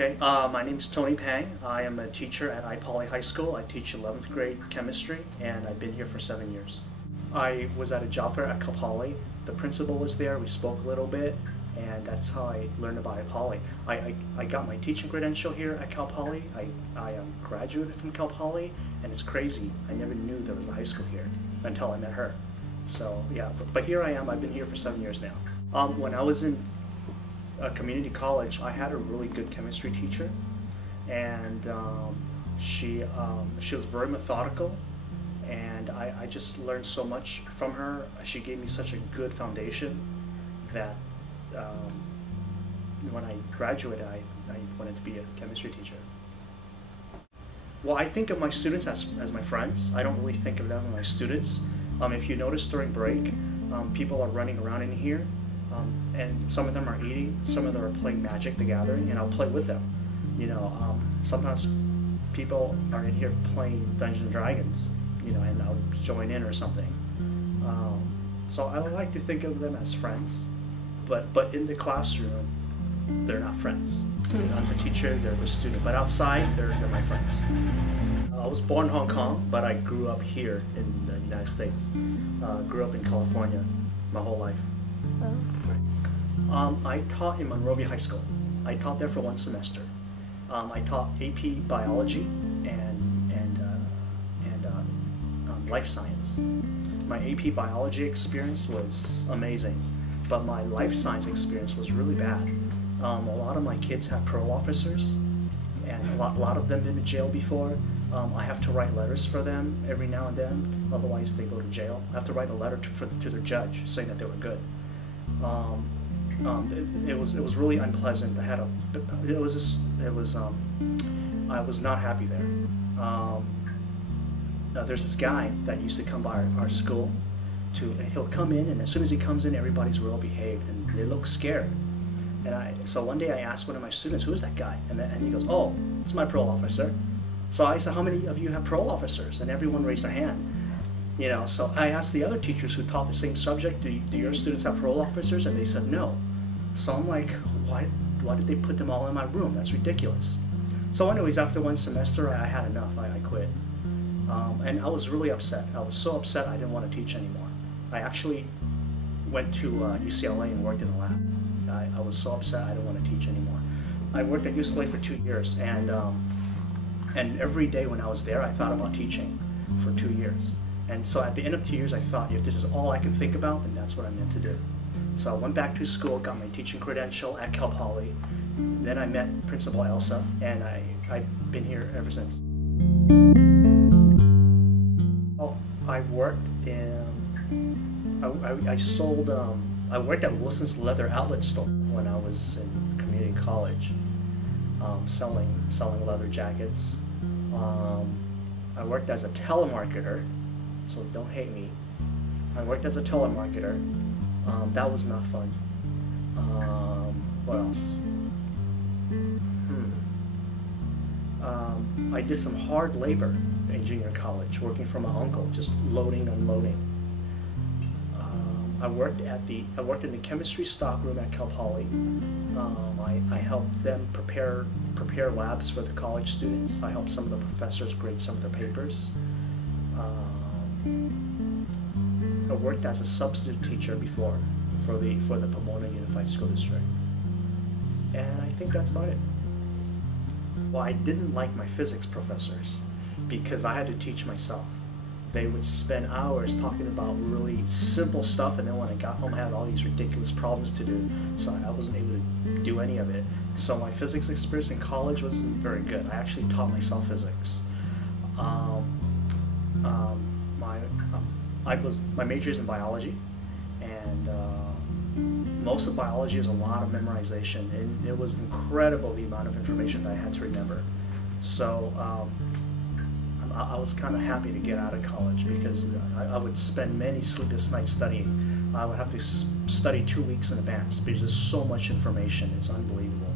Okay, my name is Tony Pang. I am a teacher at iPoly High School. I teach 11th grade chemistry, and I've been here for 7 years. I was at a job fair at Cal Poly. The principal was there, we spoke a little bit, and that's how I learned about iPoly. I got my teaching credential here at Cal Poly. I graduated from Cal Poly, and it's crazy. I never knew there was a high school here until I met her. So yeah, but here I am. I've been here for 7 years now. When I was in community college, I had a really good chemistry teacher, and she was very methodical, and I just learned so much from her. She gave me such a good foundation that when I graduated, I wanted to be a chemistry teacher. Well, I think of my students as my friends. I don't really think of them as my students. If you notice during break, people are running around in here. And some of them are eating, some of them are playing Magic the Gathering, and I'll play with them. You know, sometimes people are in here playing Dungeons and Dragons, you know, and I'll join in or something. So I would like to think of them as friends, but in the classroom, they're not friends. I'm the teacher, they're the student, but outside, they're my friends. I was born in Hong Kong, but I grew up here in the United States. Grew up in California my whole life. I taught in Monrovia High School. I taught there for 1 semester. I taught AP Biology and Life Science. My AP Biology experience was amazing, but my Life Science experience was really bad. A lot of my kids have parole officers, and a lot of them been to jail before. I have to write letters for them every now and then, otherwise they go to jail. I have to write a letter to their judge saying that they were good. It was really unpleasant. I was not happy there. There's this guy that used to come by our school. He'll come in, and as soon as he comes in, everybody's well behaved, and they look scared. So one day I asked one of my students, "Who is that guy?" And he goes, "Oh, it's my parole officer." So I said, "How many of you have parole officers?" And everyone raised their hand. You know, so I asked the other teachers who taught the same subject, do your students have parole officers? And they said no. So I'm like, why did they put them all in my room? That's ridiculous. So anyways, after 1 semester, I had enough. I quit. And I was really upset. I was so upset I didn't want to teach anymore. I actually went to UCLA and worked in the lab. I was so upset I didn't want to teach anymore. I worked at UCLA for 2 years, and every day when I was there, I thought about teaching for 2 years. And so at the end of 2 years, I thought, if this is all I can think about, then that's what I'm meant to do. So I went back to school, got my teaching credential at Cal Poly. Then I met Principal Elsa, and I've been here ever since. Well, I worked in, I worked at Wilson's Leather Outlet Store when I was in community college, selling leather jackets. I worked as a telemarketer. So don't hate me. I worked as a telemarketer. That was not fun. What else? I did some hard labor in junior college, working for my uncle, just loading, unloading. I worked in the chemistry stockroom at Cal Poly. I helped them prepare labs for the college students. I helped some of the professors grade some of their papers. I worked as a substitute teacher before for the Pomona Unified School District, and I think that's about it. Well, I didn't like my physics professors because I had to teach myself. They would spend hours talking about really simple stuff, and then when I got home, I had all these ridiculous problems to do, so I wasn't able to do any of it. So my physics experience in college wasn't very good. I actually taught myself physics. My major is in biology, and most of biology is a lot of memorization, and it was incredible the amount of information that I had to remember. So I was kind of happy to get out of college because I would spend many sleepless nights studying. I would have to study 2 weeks in advance because there's so much information. It's unbelievable.